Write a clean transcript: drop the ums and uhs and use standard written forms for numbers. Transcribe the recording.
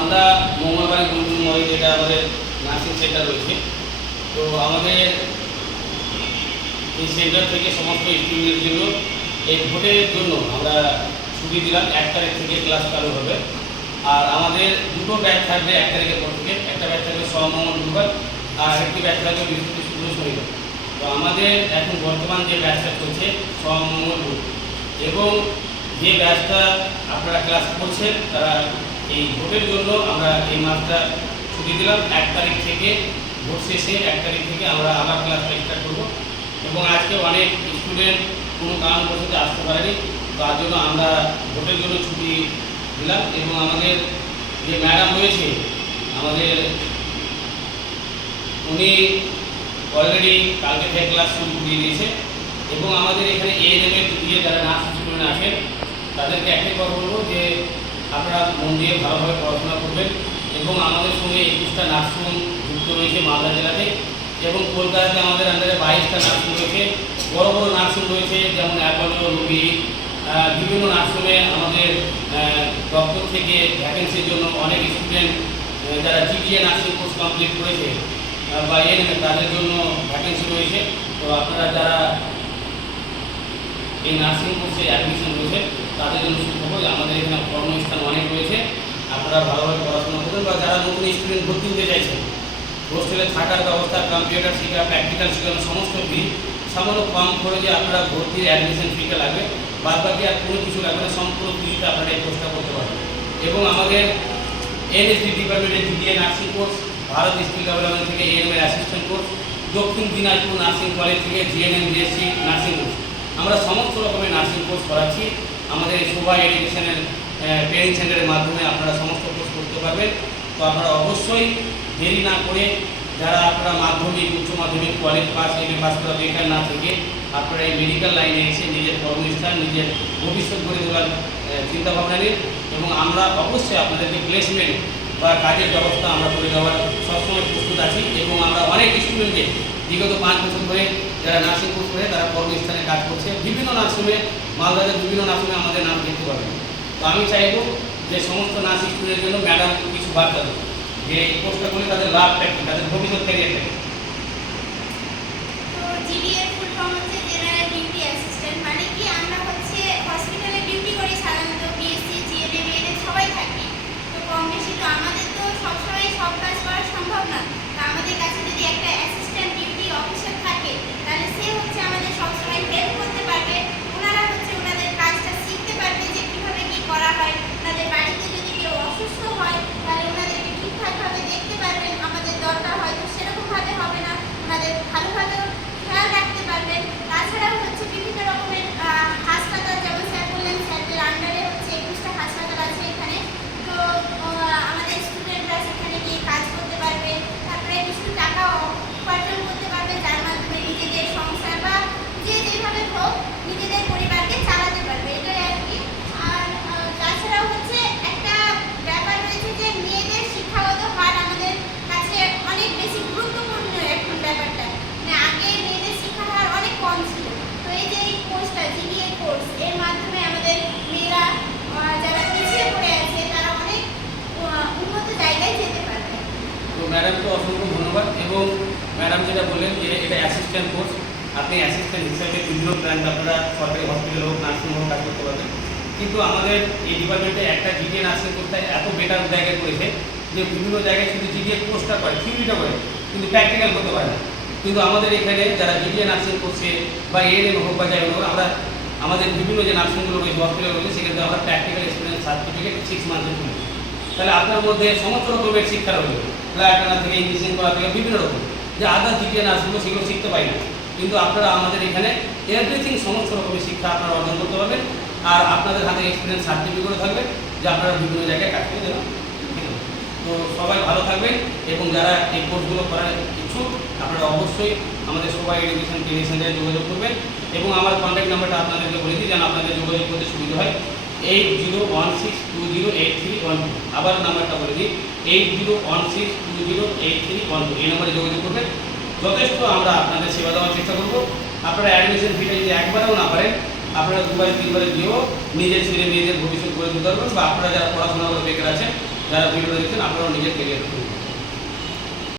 মালদা মঙ্গলবার গুরুকুল মলে যেটা আমাদের নার্সিং সেন্টার রয়েছে। তো আমাদের এই সেন্টার থেকে সমস্ত স্টুডেন্টের জন্য এই ভোটের জন্য আমরা ছুটি দিলাম। 1 তারিখ থেকে ক্লাস চালু হবে। আর আমাদের দুটো ব্যাচ থাকবে 1 তারিখের পর থেকে। একটা ব্যাচ থাকবে সোম মঙ্গল বুধবার, আর একটি ব্যাচ থাকবে বৃহস্পতি শুক্র শনিবার। তো আমাদের এখন বর্তমান যে ব্যাচটা চলছে সোম মঙ্গল বুধ, এবং যে ব্যাচটা আপনারা ক্লাস করছেন তারা এই ভোটের জন্য আমরা এই মাসটা ছুটি দিলাম। 1 তারিখ থেকে ভোট শেষে 1 তারিখ থেকে আমরা আবার ক্লাসটা স্টার্ট করবো। এবং আজকে অনেক স্টুডেন্ট কোনো কারণবশত আসতে পারেনি, তার জন্য আমরা ভোটের জন্য ছুটি দিলাম। এবং আমাদের যে ম্যাডাম রয়েছে আমাদের, উনি অলরেডি কালকে থেকে ক্লাস শুরু করিয়ে দিয়েছে। এবং আমাদের এখানে এএনএমের দিয়ে যারা নার্স স্টুডেন্ট আছেন তাদেরকে একটাই কথা বলবো যে আপনারা মন দিয়ে ভালোভাবে পড়াশোনা করবেন। এবং আমাদের সঙ্গে 21টা নার্সিংহোম যুক্ত রয়েছে মালদা জেলাতে, এবং কলকাতাতে আমাদের আন্ডারে 22টা নার্সিং রয়েছে। বড় বড় নার্সিং রয়েছে, যেমন অ্যাপোলো, রুবি, বিভিন্ন নার্সিংহোমে আমাদের দপ্তর থেকে ভ্যাকেন্সির জন্য অনেক স্টুডেন্ট যারা জিডিএ নার্সিং কোর্স কমপ্লিট করেছে বা এএনএম তাদের জন্য ভ্যাকেন্সি রয়েছে। তো আপনারা যারা এই নার্সিং কোর্সে অ্যাডমিশন রয়েছে তাদের জন্য সুখবর, আমাদের এখানে কর্মস্থান অনেক রয়েছে। আপনারা ভালোভাবে পড়াশোনা করবেন, বা যারা নতুন স্টুডেন্ট ভর্তি হতে চাইছেন হোস্টেলে থাকার ব্যবস্থা, কম্পিউটার শেখা, প্র্যাকটিক্যাল শেখানো সমস্ত ফি সামান্য কম খরচে আপনারা ভর্তির অ্যাডমিশন ফিটা লাগবে, বাদ বাকি আর কোনো কিছু লাগবে না, সম্পূর্ণ ফ্রিতে আপনারা এই কোর্সটা করতে পারবেন। এবং আমাদের এনএসডি ডিপার্টমেন্টের GDA nursing course, Bharat skill development থেকে এএনএম এর অ্যাসিস্ট্যান্ট কোর্স, দক্ষিণ দিনাজপুর নার্সিং কলেজ থেকে জিএনএম বিএসসি নার্সিং কোর্স, আমরা সমস্ত রকমের নার্সিং কোর্স করাচ্ছি। আমাদের শোভা এডুকেশনের ট্রেনিং সেন্টারের মাধ্যমে আপনারা সমস্ত কোর্স করতে পারবেন। তো আপনারা অবশ্যই দেরি না করে, যারা আপনারা মাধ্যমিক, উচ্চ মাধ্যমিক, কলেজ পাস, এমএ পাস করা বেকার না থেকে আপনারা এই মেডিকেল লাইনে এসে নিজের কর্মস্থান, নিজের ভবিষ্যৎ গড়ে তোলার চিন্তাভাবনা নিন। এবং আমরা অবশ্যই আপনাদেরকে প্লেসমেন্ট বা কাজের ব্যবস্থা আমরা করে দেওয়ার সবসময় প্রস্তুত আছি। এবং আমরা অনেক স্টুডেন্টকে বিগত 5 বছর ধরে যারা নার্সিং কোর্স করে তারা কর্মস্থানে কাজ করছে। বিভিন্ন নার্সিংহোমে, মালদাতে বিভিন্ন নার্সিংহোমে আমাদের নাম দেখতে পাবেন। তো আমি চাইব যে সমস্ত নার্সিং স্টুডেন্টের জন্য ম্যাডাম কিছু বার্তা দেবে, যে এই কোর্সটা করলে তাদের লাভটা কি, তাদের ভবিষ্যৎ ক্যারিয়ারটা কি। তো জিডিএ ফুল ফর্ম হচ্ছে জেনারেল ডিউটি অ্যাসিস্ট্যান্ট, মানে কি আমরা হচ্ছে হসপিটালে ডিউটি করি, সাধারণত বিএসসি, জিএনএম, এএনএম সবাই থাকি। তো কম বেশি তো আমাদের তো সবসময় সব কাজ করা সম্ভব না। তো আমাদের কাছে যদি একটা অ্যাসিস্ট্যান্ট ডিউটি অফিসার থাকে, তাহলে সে হচ্ছে আমাদের সবসময় হেল্প করতে পারবে। ওনারা হচ্ছে ওনাদের কাজটা শিখতে পারবে যে কীভাবে কী করা হয়। ওনাদের বাড়িতে যদি কেউ অসুস্থ হয় তাহলে ওনাদেরকে ঠিকঠাকভাবে দেখতে পারবেন। আমাদের দরকার হয়তো সেরকমভাবে হবে না, ওনাদের ভালোভাবে খেয়াল রাখতে পারবেন। তাছাড়াও হচ্ছে বিভিন্ন রকমের হাসপাতাল, যেমন স্যার বললেন, স্যারদের আন্ডারে হচ্ছে 21টা হাসপাতাল আছে এখানে। তো আমাদের স্টুডেন্টরা সেখানে গিয়ে কাজ করতে পারবে, তারপরে কিছু টাকা উপার্জন করতে পারবে, যার মাধ্যমে নিজেদের সংসার বা যে যেভাবে হোক নিজেদের পরিবারকে চালাতে পারবে, এটাই আর কি। আর তাছাড়াও হচ্ছে একটা ব্যাপার রয়েছে যে মেয়েদের শিক্ষাগত হার আমাদের কাছে অনেক বেশি গুরুত্বপূর্ণ এখন ব্যাপারটা। মানে আগে মেয়েদের শিক্ষার হার অনেক কম ছিল। তো এই যে এই কোর্সটা, জিডিএ কোর্স, এর মাধ্যমে আমাদের মেয়েরা যারা পিছিয়ে পড়ে আছে তারা অনেক উন্নত জায়গায় যেতে পারবে। তো ম্যাডামকে অসংখ্য ধন্যবাদ। এবং ম্যাডাম যেটা বললেন যে এটা অ্যাসিস্ট্যান্ট কোর্স, আপনি অ্যাসিস্ট্যান্ট হিসেবে বিভিন্ন ব্রাঞ্চ আপনারা সরকারি হসপিটাল হোক, নার্সিং হোক কাজ করতে পারবেন। কিন্তু আমাদের এই ডিপার্টমেন্টে একটা জিডিএ নার্সিং কোর্সটা এত বেটার জায়গায় করেছে যে বিভিন্ন জায়গায় শুধু জিডিএ কোর্সটা করে, থিওরিটা করে, কিন্তু প্র্যাকটিক্যাল করতে পারে না। কিন্তু আমাদের এখানে যারা জিডিএ নার্সিং করছে বা এএনএম হোক বা যাই হোক, আমরা আমাদের বিভিন্ন যে নার্সিংগুলো রয়েছে, হসপিটাল রয়েছে, সেখানে আমরা প্র্যাকটিক্যাল এক্সপিরিয়েন্স সার্টিফিকেট 6 মান্থের জন্য। তাহলে আপনার মধ্যে সমস্ত রকমের শিক্ষা রয়েছে, ফ্লাইট আনা থেকে, ইঞ্জিনিয়ারিং করা থেকে, বিভিন্ন রকম যে আদার জিডিএ নার্সগুলো সেগুলো শিখতে পাই না। কিন্তু আপনারা আমাদের এখানে এভরিথিং সমস্ত রকমের শিক্ষা আপনারা অর্জন করতে পারবেন। আর আপনাদের হাতে এক্সপিরিয়েন্স সার্টিফিকেটও থাকবে যে আপনারা বিভিন্ন জায়গায় কাজ করে দেবেন। তো সবাই ভালো থাকবেন। এবং যারা এই কোর্সগুলো করার ইচ্ছুক আপনারা অবশ্যই আমাদের শোভা এডুকেশন ট্রেনিং সেন্টারে যোগাযোগ করবেন। এবং আমার কন্ট্যাক্ট নাম্বারটা আপনাদেরকে বলে দিই যেন আপনাদের যোগাযোগ করতে সুবিধা হয়, 8016208312। আবার নাম্বারটা বলে দিই, 8016208312। এই নম্বরে যোগাযোগ করবেন। যথেষ্ট আমরা আপনাদের সেবা দেওয়ার চেষ্টা করব। আপনারা অ্যাডমিশন ফিটা যদি একবারেও না পারেন, আপনারা 2 বার 3 বারে দিয়েও নিজের ছেলে মেয়েদের ভবিষ্যৎ করে দিতে পারবেন। বা আপনারা যারা পড়াশোনা করে বেকার আছেন যারা ভিডিও দেখছেন আপনারাও নিজের ক্যারিয়ার করুন।